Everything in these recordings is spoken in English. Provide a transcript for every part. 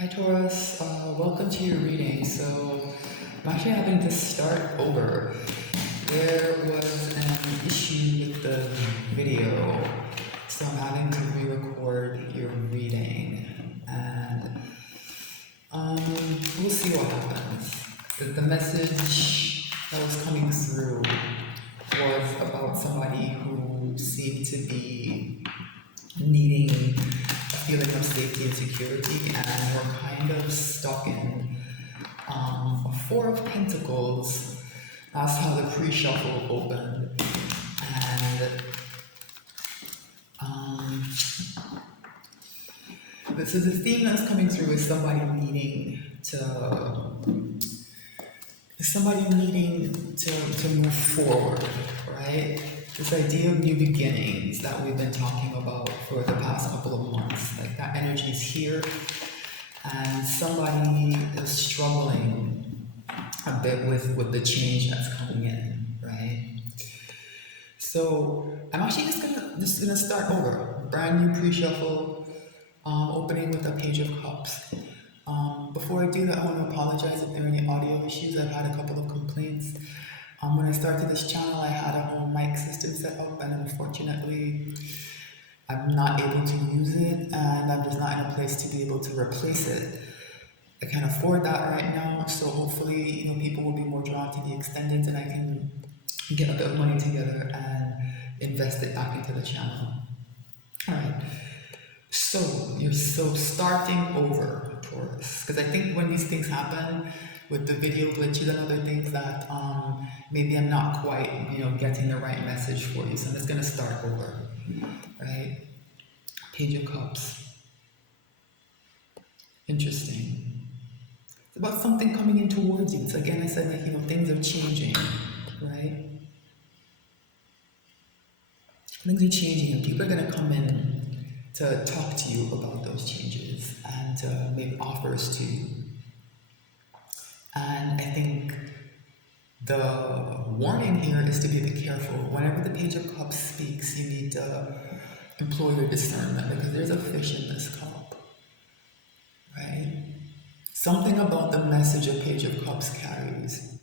Hi Taurus, welcome to your reading. So I'm actually having to start over. There was an issue with the video, so I'm having to re-record your reading, and we'll see what happens. The message that was coming through was about somebody who seemed to be needing a feeling of safety and security, and we're kind of stuck in a Four of Pentacles. That's how the pre-shuffle opened, and so the theme that's coming through is somebody needing to move forward, right? This idea of new beginnings that we've been talking about for the past couple of months, like that energy is here, and somebody is struggling a bit with the change that's coming in, right? So I'm actually just gonna start over, brand new pre-shuffle, opening with a Page of Cups. Before I do that, I want to apologize if there are any audio issues. I've had a couple of complaints. When I started this channel, I had a home mic system set up, and unfortunately, I'm not able to use it, and I'm just not in a place to be able to replace it. I can't afford that right now, so hopefully, people will be more drawn to the extended, and I can get a bit of money together and invest it back into the channel. All right. So you're starting over, Taurus, because I think when these things happen with the video glitches and other things that maybe I'm not quite getting the right message for you, so I'm just gonna start over, right? Page of Cups. Interesting. It's about something coming in towards you. So again, I said that things are changing, right? Things are changing, and people are gonna come in to talk to you about those changes and to make offers to you. And I think the warning here is to be a bit careful. Whenever the Page of Cups speaks, you need to employ your discernment, because there's a fish in this cup, right? Something about the message a Page of Cups carries,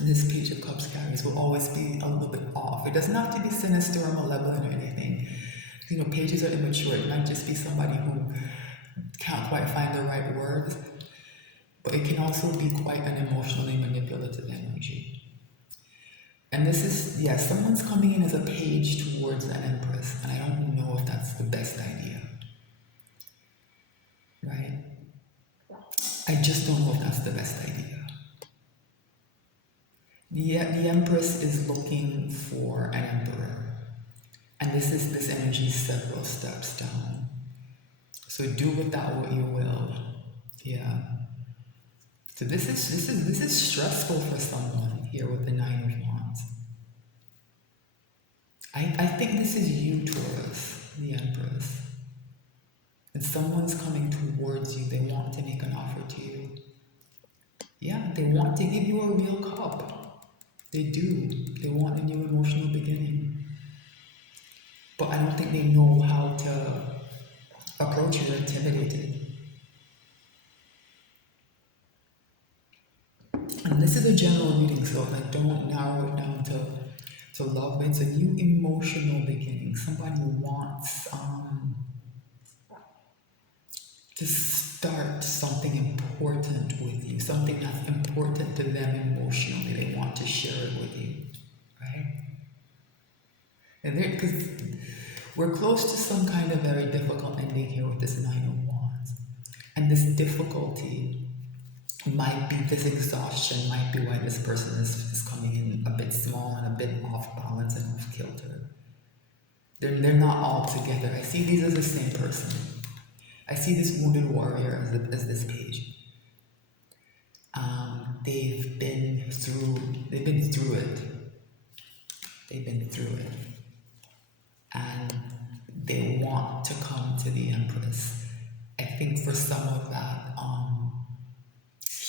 this Page of Cups carries, will always be a little bit off. It doesn't have to be sinister or malevolent or anything. Pages are immature. It might just be somebody who can't quite find the right words, but it can also be quite an emotionally manipulative energy. And this is, yes, someone's coming in as a page towards an empress, and I don't know if that's the best idea, right? I just don't know if that's the best idea. The empress is looking for an emperor, and this energy several steps down. So do with that what you will. Yeah. So this is stressful for someone here with the Nine of Wands. I think this is you, Taurus, the Empress. And someone's coming towards you. They want to make an offer to you. Yeah, they want to give you a real cup. They do. They want a new emotional beginning. But I don't think they know how to approach you. They're intimidated. And this is a general reading, so don't narrow it down to love. It's a new emotional beginning. Somebody wants to start something important with you, something that's important to them emotionally. They want to share it with you, right? And because we're close to some kind of very difficult ending here with this Nine of Wands, and this difficulty might be, this exhaustion might be why this person is coming in a bit small and a bit off balance and off kilter. They're not all together. I see these as the same person. I see this wounded warrior as this page. They've been through it. They've been through it. And they want to come to the Empress. I think for some of that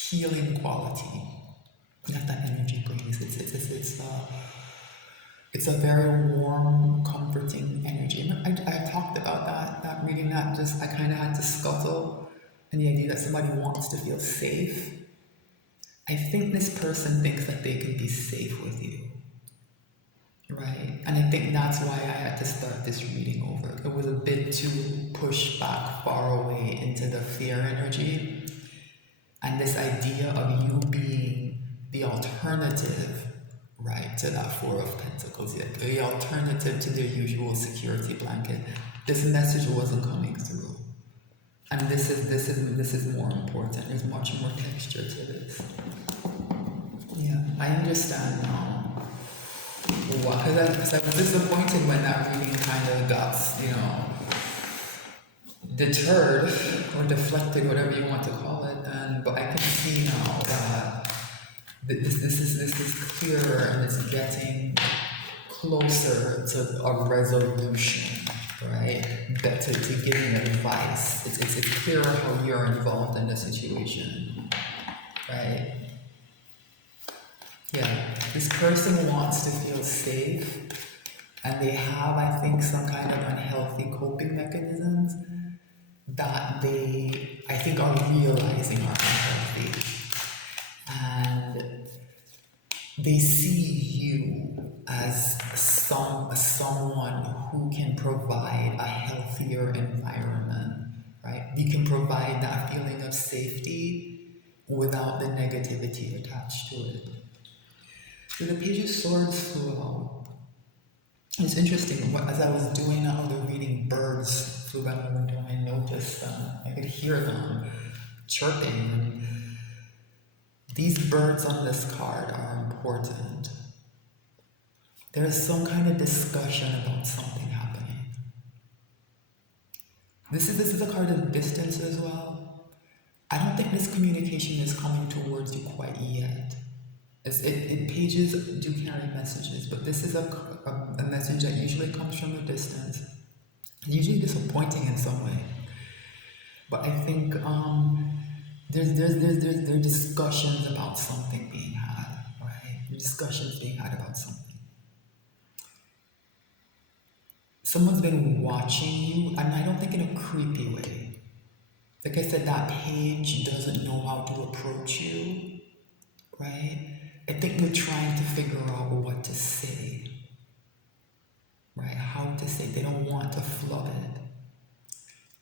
healing quality that energy brings, it's a very warm, comforting energy. And I talked about that reading that I kind of had to scuttle and the idea that somebody wants to feel safe. I think this person thinks that they can be safe with you, right? And I think that's why I had to start this reading over. It was a bit too pushed back far away into the fear energy. And this idea of you being the alternative, right, to that Four of Pentacles, the alternative to their usual security blanket. This message wasn't coming through. And this is more important. There's much more texture to this. Yeah, I understand now. Because I was disappointed when that reading kind of got, deterred or deflected, whatever you want to call it. But I can see now that this is clearer and it's getting closer to a resolution, right? Better to giving advice. It's clearer how you're involved in the situation, right? Yeah, this person wants to feel safe, and they have, I think, some kind of unhealthy coping mechanisms that they, I think, are realizing are unhealthy. And they see you as someone who can provide a healthier environment, right? You can provide that feeling of safety without the negativity attached to it. So the Page of Swords flew out. It's interesting, as I was doing that other reading, birds flew by my window. I noticed I could hear them chirping. And these birds on this card are important. There is some kind of discussion about something happening. This is a card of distance as well. I don't think this communication is coming towards you quite yet. Pages do carry messages, but this is a message that usually comes from a distance. Usually disappointing in some way. But I think there are discussions about something being had, right? Discussions being had about something. Someone's been watching you, and I don't think in a creepy way. Like I said, that page doesn't know how to approach you, right? I think they're trying to figure out what to say, right? How to say. They don't want to flub it.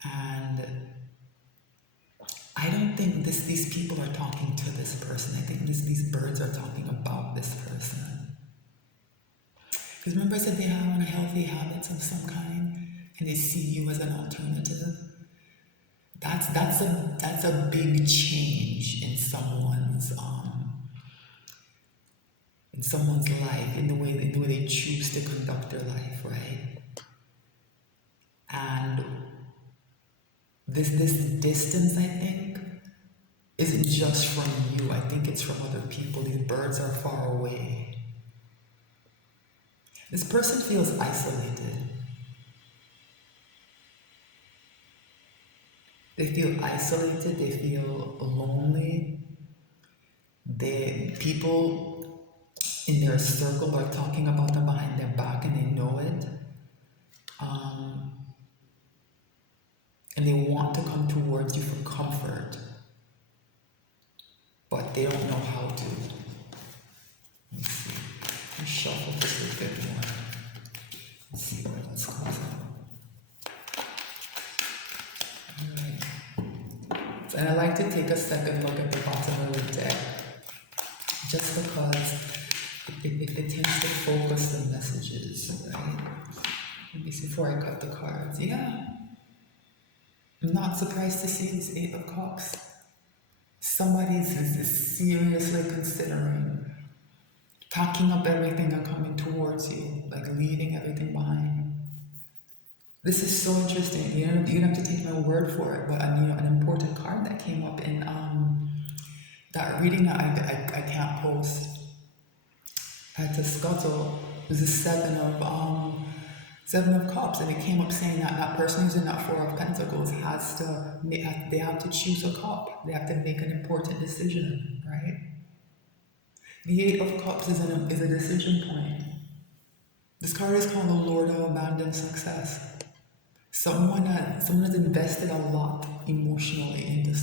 And I don't think these people are talking to this person. I think these birds are talking about this person. Because remember I said they have unhealthy habits of some kind, and they see you as an alternative. That's a big change in someone's life, in the way they choose to conduct their life, right? And this distance, I think, isn't just from you. I think it's from other people. These birds are far away. This person feels isolated. They feel isolated, they feel lonely. People in their circle are talking about them behind their back, and they know it. And they want to come towards you for comfort, but they don't know how to. Let me see. Let me shuffle this a bit more. Let's see where this comes out. Alright. And I like to take a second look at the bottom of the deck, just because it tends to focus the messages, right? Let me see before I cut the cards. Yeah. I'm not surprised to see this Eight of Cups. Somebody's seriously considering packing up everything and coming towards you, like leaving everything behind. This is so interesting. You don't have to take my word for it, but an important card that came up in that reading that I can't post. I had to scuttle. It was the Seven of Cups, and it came up saying that that person who's in that Four of Pentacles they have to choose a cup. They have to make an important decision, right? The Eight of Cups is a decision point. This card is called the Lord of Abandoned Success. Someone has invested a lot emotionally into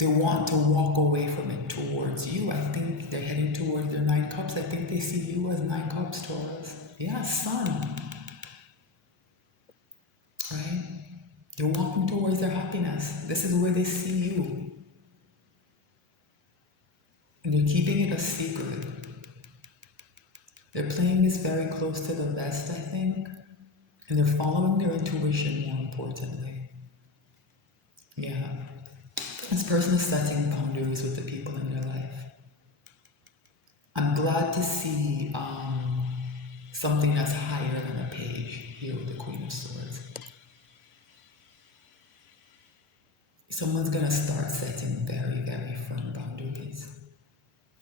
they want to walk away from it towards you. I think they're heading towards their 9 cups. I think they see you as 9 cups, Taurus. Yeah, sun, right? They're walking towards their happiness. This is where they see you. And they're keeping it a secret. They're playing this very close to the vest, I think. And they're following their intuition more importantly. Yeah. This person is setting boundaries with the people in their life. I'm glad to see something that's higher than a page here with the Queen of Swords. Someone's gonna start setting very, very firm boundaries.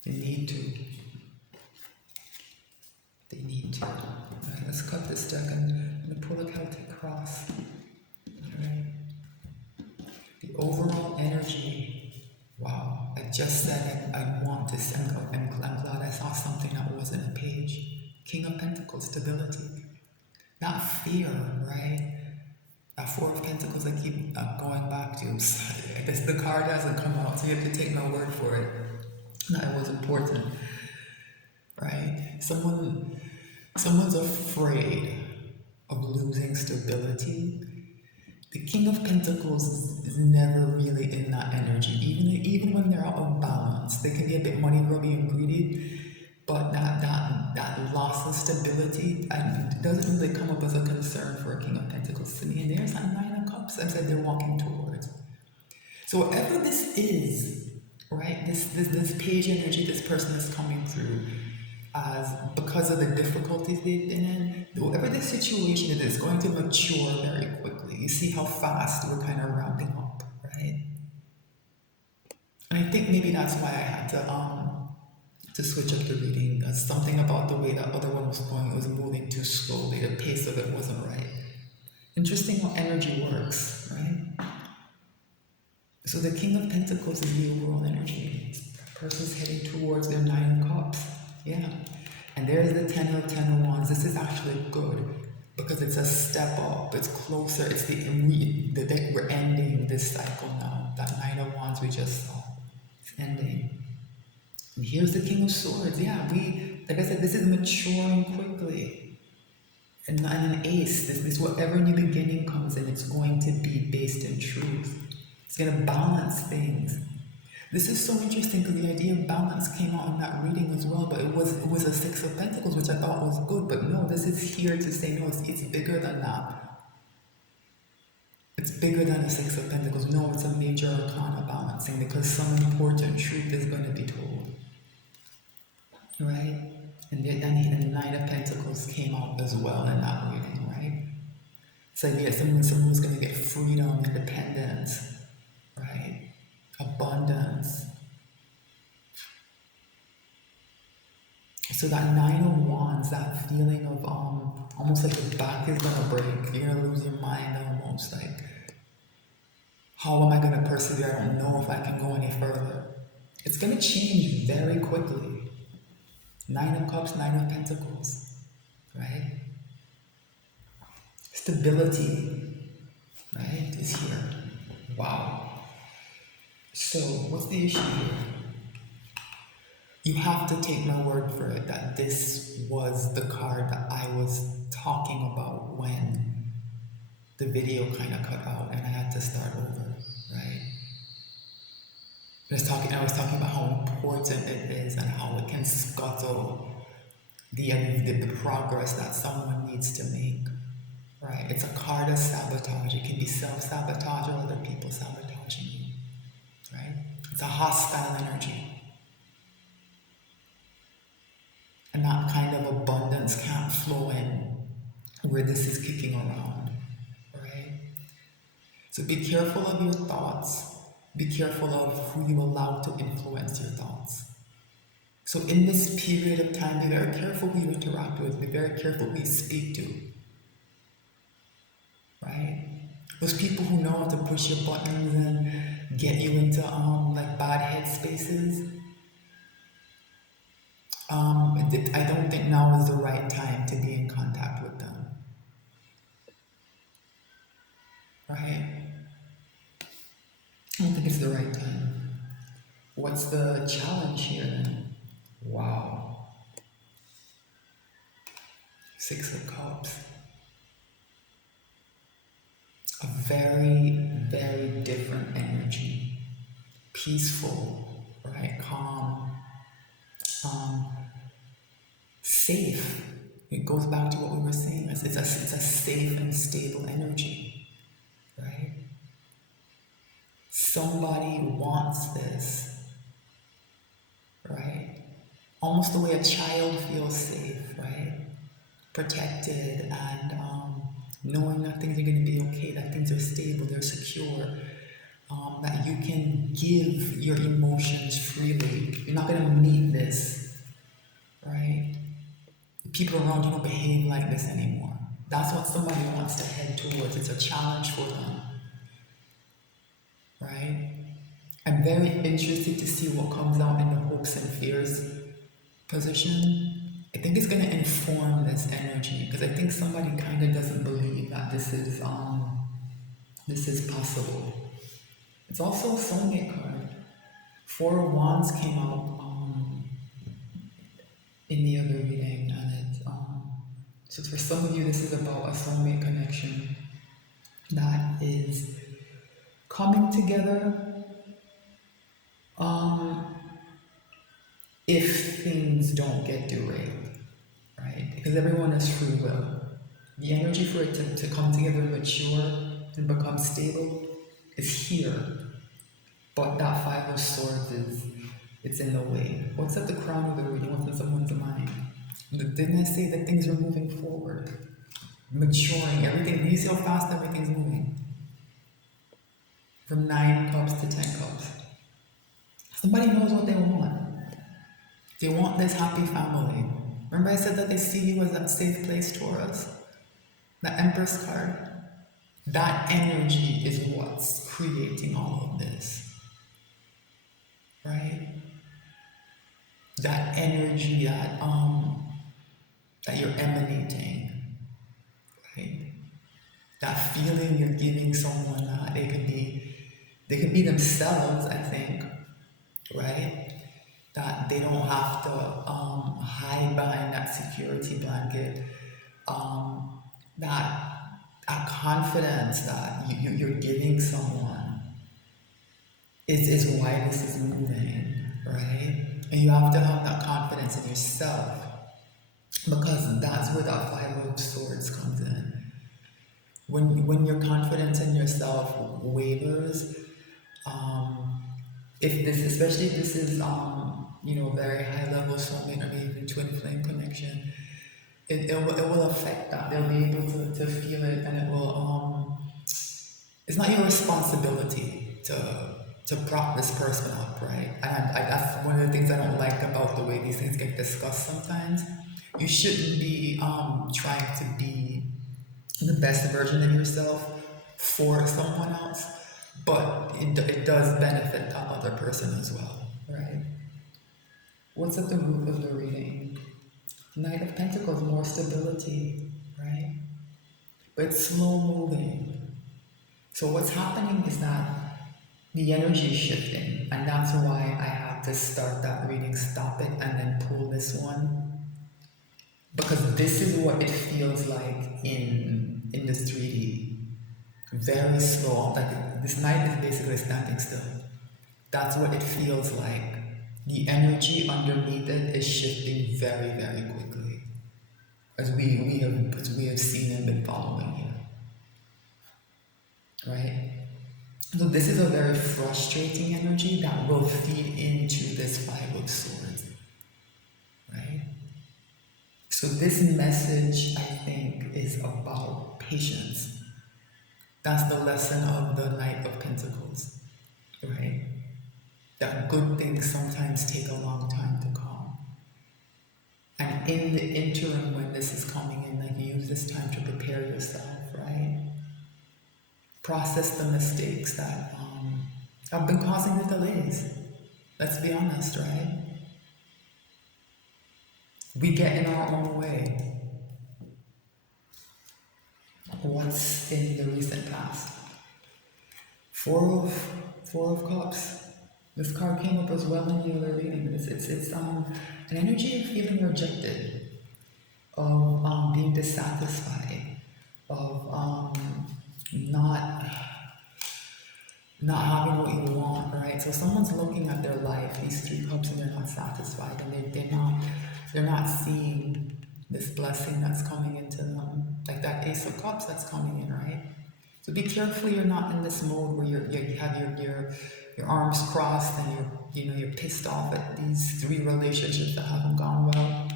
They need to. They need to. Alright, let's cut this deck and pull a Celtic cross. Alright. The overall energy. Wow. I just said I want this. I'm glad I saw something that wasn't a page. King of Pentacles, stability. Not fear, right? That Four of Pentacles I keep going back to. The card hasn't come out, so you have to take my word for it. That was important, right? Someone's afraid of losing stability. The King of Pentacles is never really in that energy. Even when they're out of balance, they can be a bit money grubby and greedy, but that loss of stability doesn't really come up as a concern for a King of Pentacles to me. And there's that Nine of Cups I said they're walking towards. So whatever this is, right? This page energy this person is coming through as because of the difficulties they've been in, whatever the situation is, it's going to mature very quickly. You see how fast we're kind of ramping up, right? And I think maybe that's why I had to switch up the reading. Something about the way that other one was going, it was moving too slowly. The pace of it wasn't right. Interesting how energy works, right? So the King of Pentacles is the overall energy. That person's heading towards their 9 cups. Yeah. And there's the Ten of Wands. This is actually good because it's a step up. It's closer. It's we're ending this cycle now. That Nine of Wands we just saw. It's ending. And here's the King of Swords. Yeah, like I said, this is maturing quickly. And an ace. This whatever new beginning comes in, it's going to be based in truth. It's going to balance things. This is so interesting because the idea of balance came out in that reading as well, but it was a Six of Pentacles, which I thought was good, but no, this is here to say no, it's bigger than that. It's bigger than the Six of Pentacles. No, it's a major arcana balancing because some important truth is going to be told. Right? And then the Nine of Pentacles came out as well in that reading, right? So yeah, someone's going to get freedom, independence, right? Abundance. So that Nine of Wands, that feeling of almost like your back is gonna break, you're gonna lose your mind almost, like how am I gonna persevere? I don't know if I can go any further. It's gonna change very quickly. Nine of Cups, Nine of Pentacles, right? Stability, right, is here. Wow. So what's the issue here? You have to take my word for it that this was the card that I was talking about when the video kind of cut out and I had to start over, right? I was talking about how important it is and how it can scuttle the progress that someone needs to make, right? It's a card of sabotage. It can be self-sabotage or other people sabotaging you, right? It's a hostile energy. And that kind of abundance can't flow in where this is kicking around, right? So be careful of your thoughts. Be careful of who you allow to influence your thoughts. So in this period of time, be very careful who you interact with. Be very careful who you speak to, right? Those people who know how to push your buttons and get you into like bad headspaces. I don't think now is the right time to be in contact with them. Right? I don't think it's the right time. What's the challenge here then? Wow. Six of Cups. A very, very different energy. Peaceful, right? Calm, um, safe. It goes back to what we were saying. It's a safe and stable energy, right? Somebody wants this, right? Almost the way a child feels safe, right? Protected and knowing that things are going to be okay, that things are stable, they're secure, that you can give your emotions freely. You're not going to meet this, right? The people around you don't behave like this anymore. That's what somebody wants to head towards. It's a challenge for them, right? I'm very interested to see what comes out in the hopes and fears position. I think it's going to inform this energy because I think somebody kind of doesn't believe that this is possible. It's also a soulmate card. Four of Wands came out in the other reading, and so for some of you, this is about a soulmate connection that is coming together. If things don't get derailed, right? Because everyone has free will. The energy for it to come together and mature and become stable is here. But that Five of Swords it's in the way. What's at the crown of the reading? What's in someone's mind? Didn't I say that things are moving forward? Maturing, everything. You see how fast everything's moving? From 9 cups to 10 cups. Somebody knows what they want. They want this happy family. Remember I said that they see you as that safe place, Taurus? The Empress card. That energy is what's creating all of this. Right? That energy that you're emanating. Right? That feeling you're giving someone that they could be themselves, I think. Right? That they don't have to hide behind that security blanket. That confidence that you're giving someone is why this is moving, right? And you have to have that confidence in yourself because that's where that Five of Swords comes in. When your confidence in yourself wavers, especially if this is very high level soulmate or maybe twin flame connection, it will affect that. They'll be able to feel it, and it will it's not your responsibility to prop this person up, right? And that's one of the things I don't like about the way these things get discussed sometimes. You shouldn't be trying to be the best version of yourself for someone else, but it does benefit that other person as well, right? What's at the root of the reading? Knight of Pentacles, more stability, right? But it's slow moving. So what's happening is that the energy is shifting, and that's why I had to start that reading, stop it, and then pull this one. Because this is what it feels like in this 3D. Very slow, like this knight is basically standing still. That's what it feels like. The energy underneath it is shifting very, very quickly. As we have seen and been following here. Right? So this is a very frustrating energy that will feed into this Five of Swords. Right? So this message, I think, is about patience. That's the lesson of the Knight of Pentacles. Right? That good things sometimes take a long time to come. And in the interim when this is coming in, like use this time to prepare yourself, right? Process the mistakes that have been causing the delays. Let's be honest, right? We get in our own way. What's in the recent past? Four of Cups. This card came up as well in the other reading, but it's an energy of feeling rejected, of being dissatisfied, of not not having what you want, right? So someone's looking at their life, these three cups, and they're not satisfied, and they're not seeing this blessing that's coming into them, like that Ace of Cups that's coming in, right? So be careful you're not in this mode where you have your arms crossed and you're pissed off at these three relationships that haven't gone well.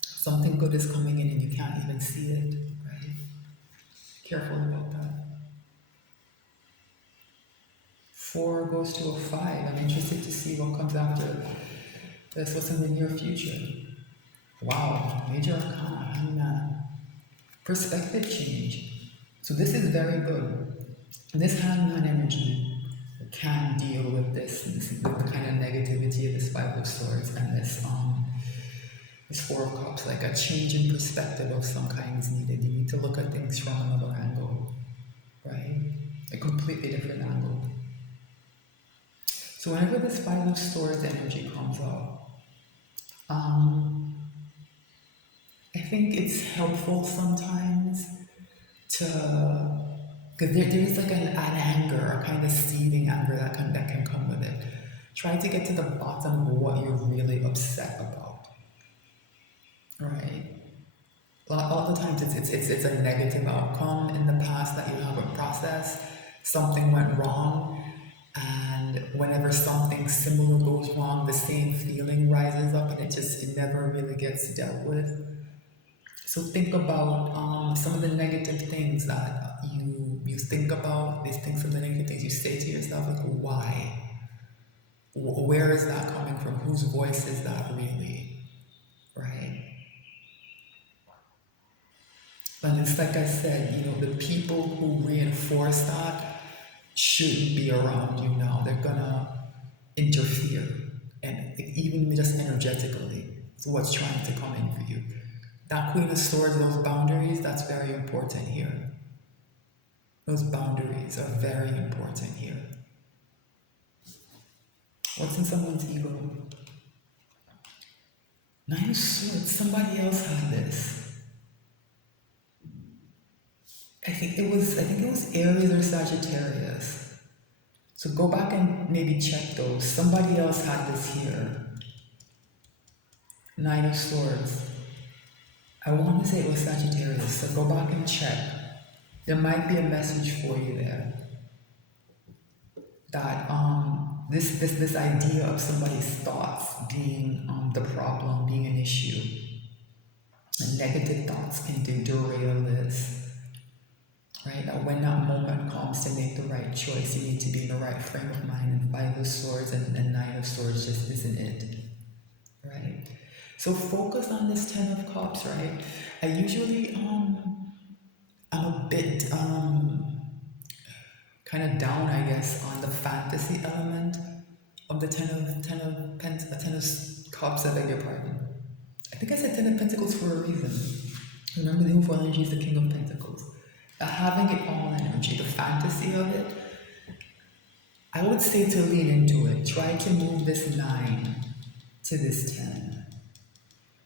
Something good is coming in and you can't even see it, right? Careful about that. 4 goes to a 5. I'm interested to see what comes after this, what's in the near future. Wow, Major Arcana, Hangman. Perspective change. So this is very good. This Hangman energy can deal with with the kind of negativity of this 5 of Swords and this 4 of Cups. Like a change in perspective of some kind is needed. You need to look at things from another angle, right? A completely different angle. So whenever this 5 of Swords energy comes up, I think it's helpful sometimes to, because there is like an anger, a kind of seething anger that can come with it. Try to get to the bottom of what you're really upset about, right? A lot of the times it's a negative outcome in the past that you haven't processed. Something went wrong, and whenever something similar goes wrong, the same feeling rises up, and it never really gets dealt with. So think about some of the negative things that you think about. These things, some of the negative things you say to yourself, like why? Where is that coming from? Whose voice is that really? Right? And it's like I said, the people who reinforce that shouldn't be around you now. They're gonna interfere, and even just energetically, it's what's trying to come in for you. That Queen of Swords, those boundaries, that's very important here. Those boundaries are very important here. What's in someone's ego? 9 of Swords, somebody else had this. I think it was Aries or Sagittarius. So go back and maybe check those. Somebody else had this here. 9 of Swords. I want to say it was Sagittarius, so go back and check. There might be a message for you there. That this idea of somebody's thoughts being the problem, being an issue, and negative thoughts can derail this, right? Now, when that moment comes to make the right choice, you need to be in the right frame of mind. And 5 of Swords and 9 of Swords just isn't it, right? So focus on this 10 of Cups, right? I usually I'm a bit kind of down, I guess, on the fantasy element of the 10 of Cups. I beg your pardon. I think I said 10 of Pentacles for a reason. Remember, the info energy is the King of Pentacles. Having it all energy, the fantasy of it, I would say to lean into it. Try to move this 9 to this 10.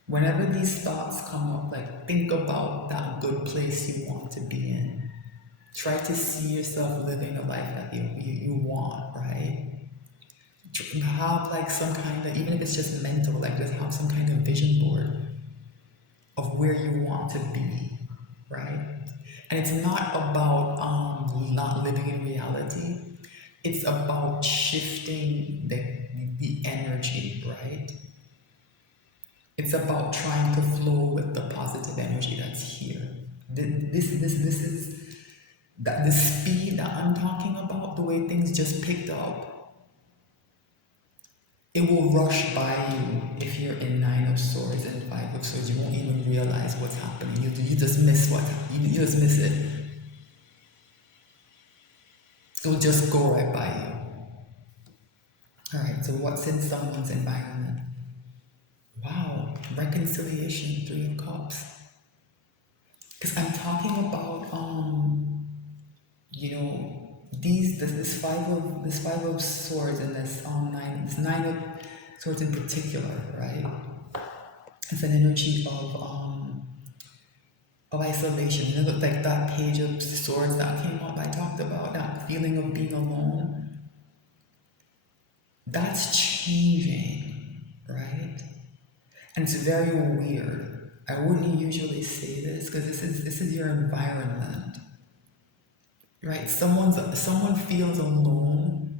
Whenever these thoughts come up, like think about that good place you want to be in. Try to see yourself living the life that you want, right? Have like some kind of, even if it's just mental, like just have some kind of vision board of where you want to be, right? And it's not about not living in reality. It's about shifting the energy, right? It's about trying to flow with the positive energy that's here. This is that the speed that I'm talking about, the way things just picked up, it will rush by you if you're in 9 of Swords and 5 of Swords. You won't even realize what's happening. You just miss you just miss it. It'll just go right by you. Alright, so what's in someone's environment? Wow, reconciliation, 3 of Cups. Because I'm talking about this five of swords and this nine of swords in particular, right? It's an energy of isolation. You know, like that page of swords that came up, I talked about that feeling of being alone. That's changing, right? And it's very weird. I wouldn't usually say this because this is your environment, right? Someone feels alone,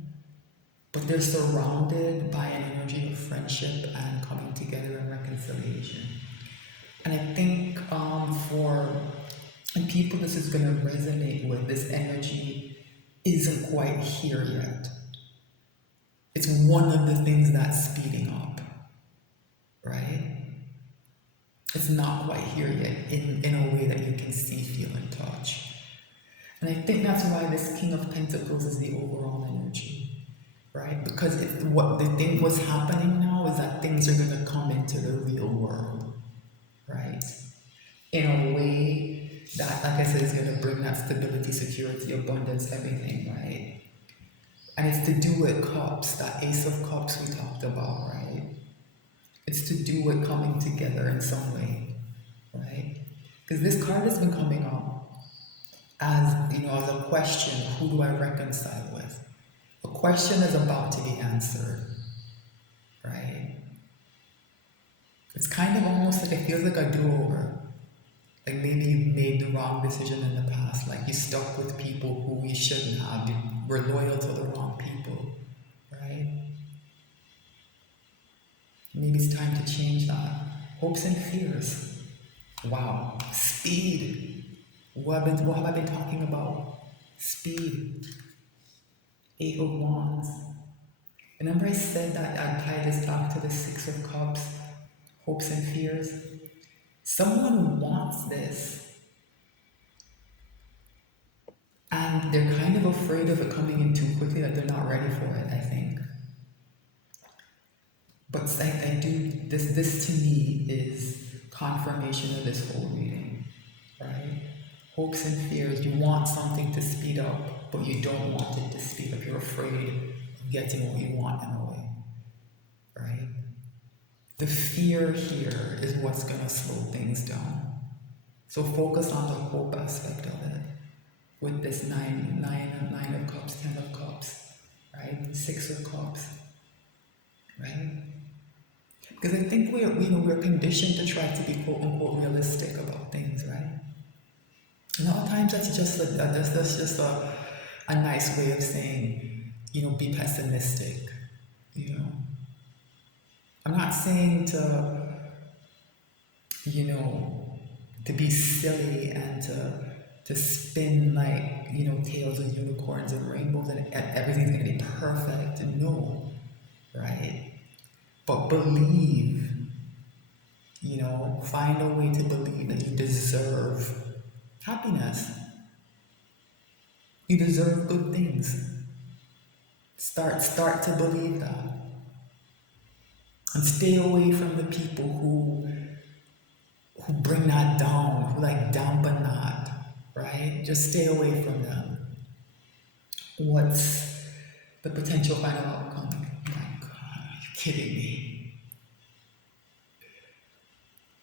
but they're surrounded by an energy of friendship and coming together and reconciliation. And I think for people this is going to resonate with, this energy isn't quite here yet. It's one of the things that's speeding up, right? It's not quite here yet in a way that you can see, feel, and touch. And I think that's why this King of Pentacles is the overall energy, right? Because what's happening now is that things are going to come into the real world, right? In a way that, like I said, is going to bring that stability, security, abundance, everything, right? And it's to do with cups, that Ace of Cups we talked about, right? It's to do with coming together in some way, right? Because this card has been coming up as, you know, as a question, who do I reconcile with? A question is about to be answered, right? It's kind of almost like, it feels like a do-over. Like maybe you made the wrong decision in the past, like you stuck with people who you shouldn't have, you were loyal to the wrong people, right? Maybe it's time to change that. Hopes and fears. Wow. Speed. What have I been talking about? Speed. Eight of Wands. Remember I said that I'd tie this back to the Six of Cups, hopes and fears? Someone wants this. And they're kind of afraid of it coming in too quickly, that they're not ready for it, I think. But this to me is confirmation of this whole reading, right? Hopes and fears, you want something to speed up, but you don't want it to speed up. You're afraid of getting what you want in a way, right? The fear here is what's gonna slow things down. So focus on the hope aspect of it. With this nine of cups, 10 of cups, right? 6 of cups, right? Because I think we're conditioned to try to be quote unquote realistic about things, right? A lot of times that's just a nice way of saying, you know, be pessimistic, you know. I'm not saying to, you know, to be silly and to spin like, you know, tales of unicorns and rainbows and everything's gonna be perfect. No, right? But believe, you know, find a way to believe that you deserve happiness. You deserve good things. Start to believe that. And stay away from the people who bring that down, who like dampen that, right? Just stay away from them. What's the potential final outcome? Oh my God, are you kidding me?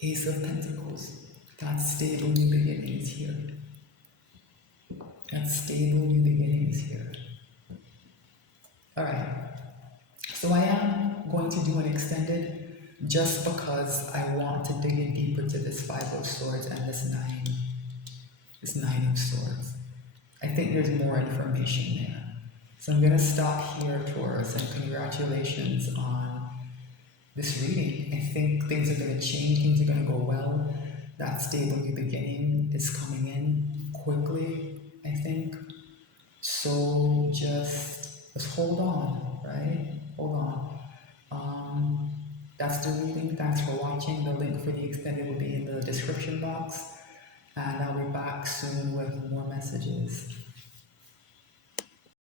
Ace of Pentacles. That stable new beginnings here. That stable new beginnings here. Alright. So I am going to do an extended just because I want to dig in deeper to this Five of Swords and this Nine of Swords. I think there's more information there. So I'm going to stop here, Taurus, and congratulations on this reading. I think things are going to change, things are going to go well. That stable new beginning is coming in quickly, I think. So just hold on, right? Hold on. That's the reading. Thanks for watching. The link for the extended will be in the description box. And I'll be back soon with more messages.